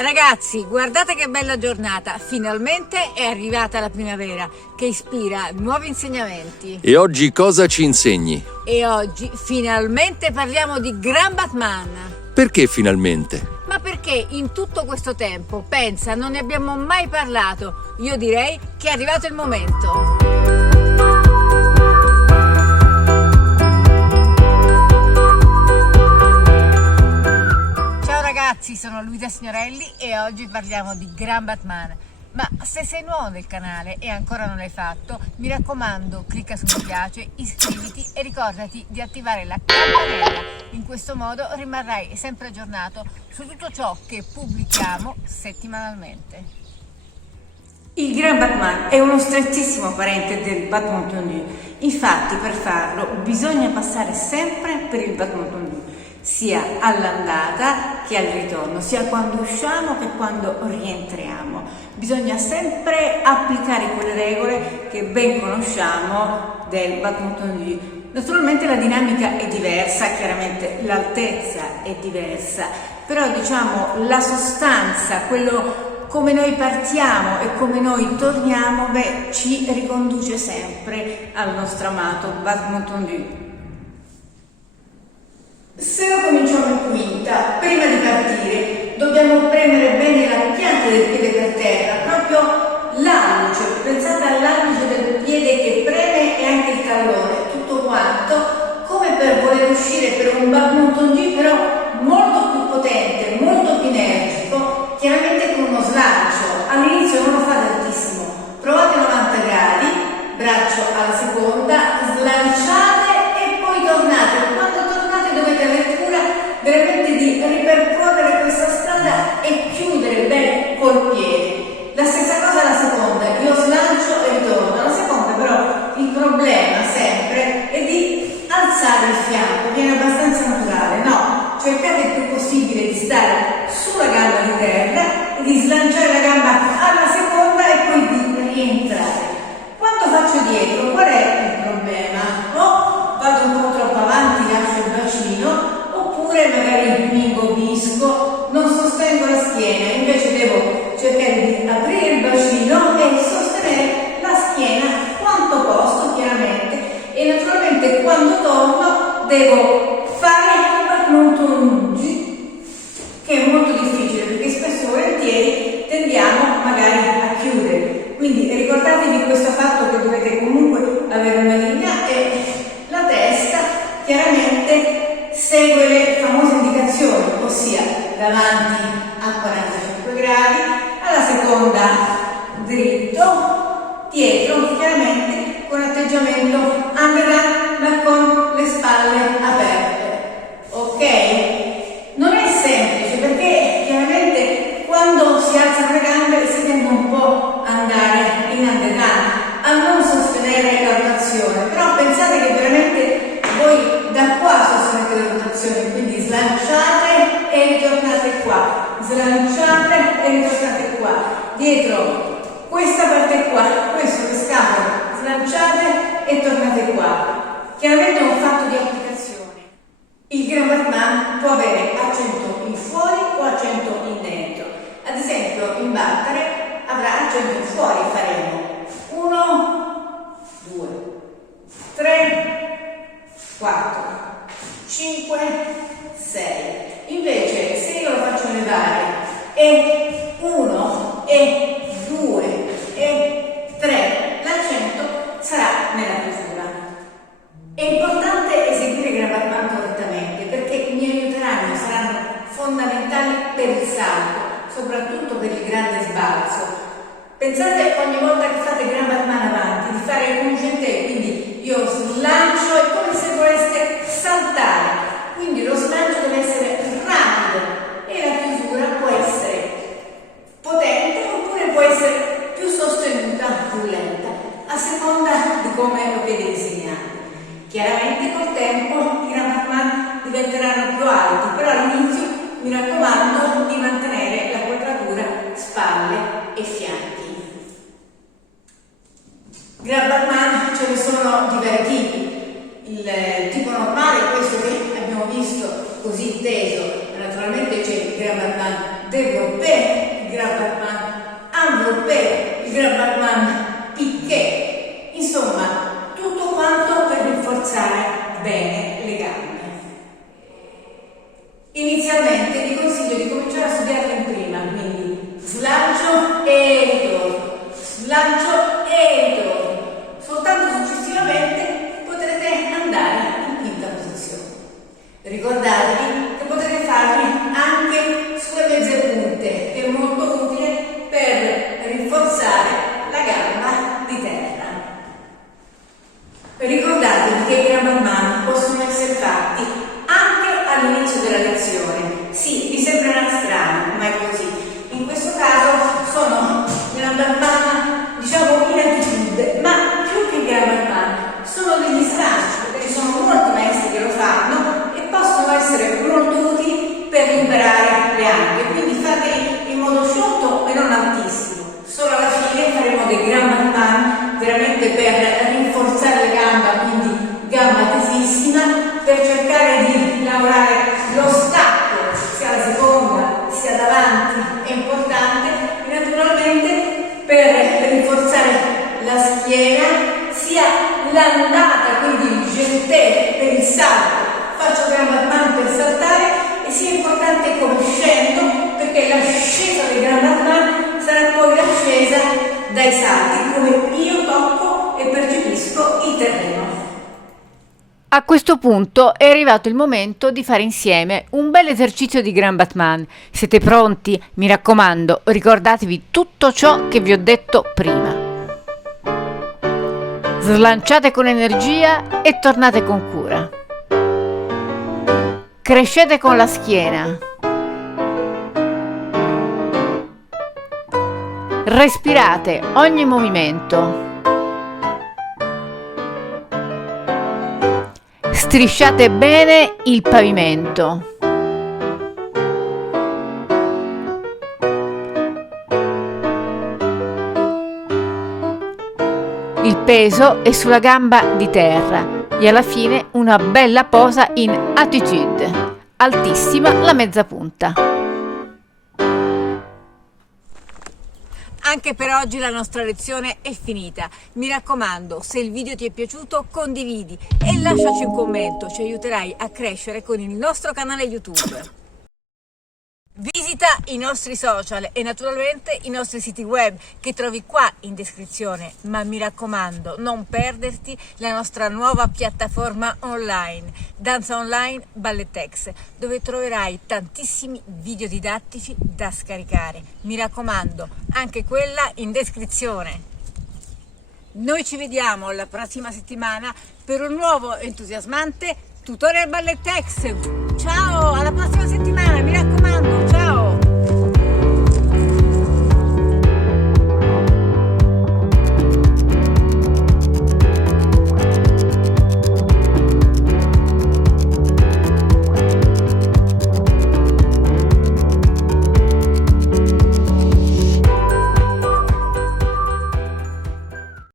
Ragazzi, guardate che bella giornata, finalmente è arrivata la primavera che ispira nuovi insegnamenti. E oggi cosa ci insegni? E oggi finalmente parliamo di Gran Batman. Perché finalmente? Ma perché in tutto questo tempo, pensa, non ne abbiamo mai parlato. Io direi che è arrivato il momento. Ragazzi, sono Luisa Signorelli e oggi parliamo di Gran Batman. Ma se sei nuovo nel canale e ancora non l'hai fatto, mi raccomando, clicca su mi piace, iscriviti e ricordati di attivare la campanella. In questo modo rimarrai sempre aggiornato su tutto ciò che pubblichiamo settimanalmente. Il Gran Batman è uno strettissimo parente del Batmontonu. Infatti, per farlo bisogna passare sempre per il Batmontonu, sia all'andata che al ritorno, sia quando usciamo che quando rientriamo. Bisogna sempre applicare quelle regole che ben conosciamo del Batmontonu. Naturalmente la dinamica è diversa, chiaramente l'altezza è diversa, però diciamo la sostanza, quello come noi partiamo e come noi torniamo, ci riconduce sempre al nostro amato Batmontonu. Se lo cominciamo in quinta, prima di partire dobbiamo premere bene la pianta del piede per terra, proprio l'alluce, pensate all'alluce del piede che preme e anche il tallone, tutto quanto, come per voler uscire per un Batmontonu però molto più potente, molto più energico, chiaramente con uno slancio. All'inizio non lo fate altissimo, provate 90 gradi, braccio alla seconda, slanciate e poi tornate. Dovete avere cura veramente di ripercorrere questa strada e chiudere bene col piede. La stessa cosa alla seconda, io slancio e ritorno. Alla seconda però il problema sempre è di alzare il fianco, viene abbastanza naturale, no? Cercate il più possibile di stare sulla gamba di terra e di slanciare la gamba alla seconda e poi di rientrare. Quando faccio dietro, qual è il problema? O vado un po' troppo avanti, lascio il bacino, oppure magari mi ingobbisco, non sostengo la schiena, invece devo cercare di aprire il bacino e sostenere la schiena quanto posso, chiaramente, e naturalmente quando torno devo fare il Batmontonu, che è molto difficile perché spesso e volentieri tendiamo magari a chiudere. Quindi ricordatevi questo fatto che dovete comunque avere una linea e la testa chiaramente segue le famose indicazioni, ossia davanti a 45 gradi, alla seconda dritto, dietro chiaramente con atteggiamento underhand ma con le spalle aperte. Ok? Non è semplice perché chiaramente quando si alzano le gambe si tende un po' a andare in underhand, a non sostenere la rotazione, però pensate che veramente voi da qua sostenete le rotazioni, quindi slanciate e ritornate qua, slanciate e ritornate qua, dietro questa parte qua, questo le scapole, slanciate e tornate qua. Chiaramente è un fatto di applicazione. Il Gran Batman può avere accento in fuori o accento in dentro. Ad esempio in battere avrà accento in fuori, faremo 1, 2, 3, 4, 5, 6. Invece se io lo faccio levare e 1 e 2 e 3, l'accento sarà nella chiusura. È importante eseguire Gran Batman correttamente perché mi aiuteranno, saranno fondamentali per il salto, soprattutto per il grande sbalzo. Pensate ogni volta che fate Gran Batman avanti di fare un jeté, quindi io slancio, è come se voleste saltare, quindi lo slancio deve essere rapido e la chiusura può essere potente oppure può essere più sostenuta, più lenta, a seconda di come lo vede l'insegnante. Chiaramente col tempo i Gran Batman diventeranno più alti, però all'inizio mi raccomando di mantenere la quadratura spalle e fianchi. Gran Batman ce ne sono di vari tipi. Il tipo normale è questo che abbiamo visto così teso, naturalmente c'è il Gran Batman développé il Grand Batman, enveloppé il Grand Batman, piqué, insomma tutto quanto per rinforzare bene le gambe. Inizialmente vi consiglio di cominciare a studiarlo in prima, quindi slancio e ritorno, slancio e ritorno. Soltanto successivamente potrete andare in quinta posizione. Ricordatevi che potrete farli anche sulle mezze punte, che è molto utile per rinforzare la gamba di terra. Ricordatevi che i Grand Batman possono essere fatti anche all'inizio della lezione. Sì, vi sembrerà strano, ma è così. In questo caso sono Grand Batman, diciamo in attitude, ma più che Grand Batman sono degli slanci, perché ci sono molti maestri che lo fanno e possono essere molto utili per liberare le anche. Quindi fateli in modo sciolto e non altissimo. Solo alla fine faremo dei Grand Batman veramente per rinforzare le gambe, quindi gamba tesissima, per cercare di lavorare lo stacco, sia la seconda sia davanti, è importante, e naturalmente per rinforzare la schiena, sia l'andata, quindi il jeté per il salto, faccio Grand Batman per saltare, e sia importante come scendo, perché l'ascesa del Grand Batman sarà poi l'ascesa dai salti, come io tocco e percepisco il terreno. A questo punto è arrivato il momento di fare insieme un bel esercizio di Grand Batman. Siete pronti? Mi raccomando, ricordatevi tutto ciò che vi ho detto prima. Slanciate con energia e tornate con cura. Crescete con la schiena. Respirate ogni movimento. Strisciate bene il pavimento. Il peso è sulla gamba di terra e alla fine una bella posa in attitude. Altissima la mezza punta. Anche per oggi la nostra lezione è finita. Mi raccomando, se il video ti è piaciuto, condividi e lasciaci un commento, ci aiuterai a crescere con il nostro canale YouTube. Visita i nostri social e naturalmente i nostri siti web che trovi qua in descrizione, ma mi raccomando, non perderti la nostra nuova piattaforma online, Danza Online Ballettex, dove troverai tantissimi video didattici da scaricare. Mi raccomando, anche quella in descrizione. Noi ci vediamo la prossima settimana per un nuovo entusiasmante tutorial Ballettex. Ciao, alla prossima settimana!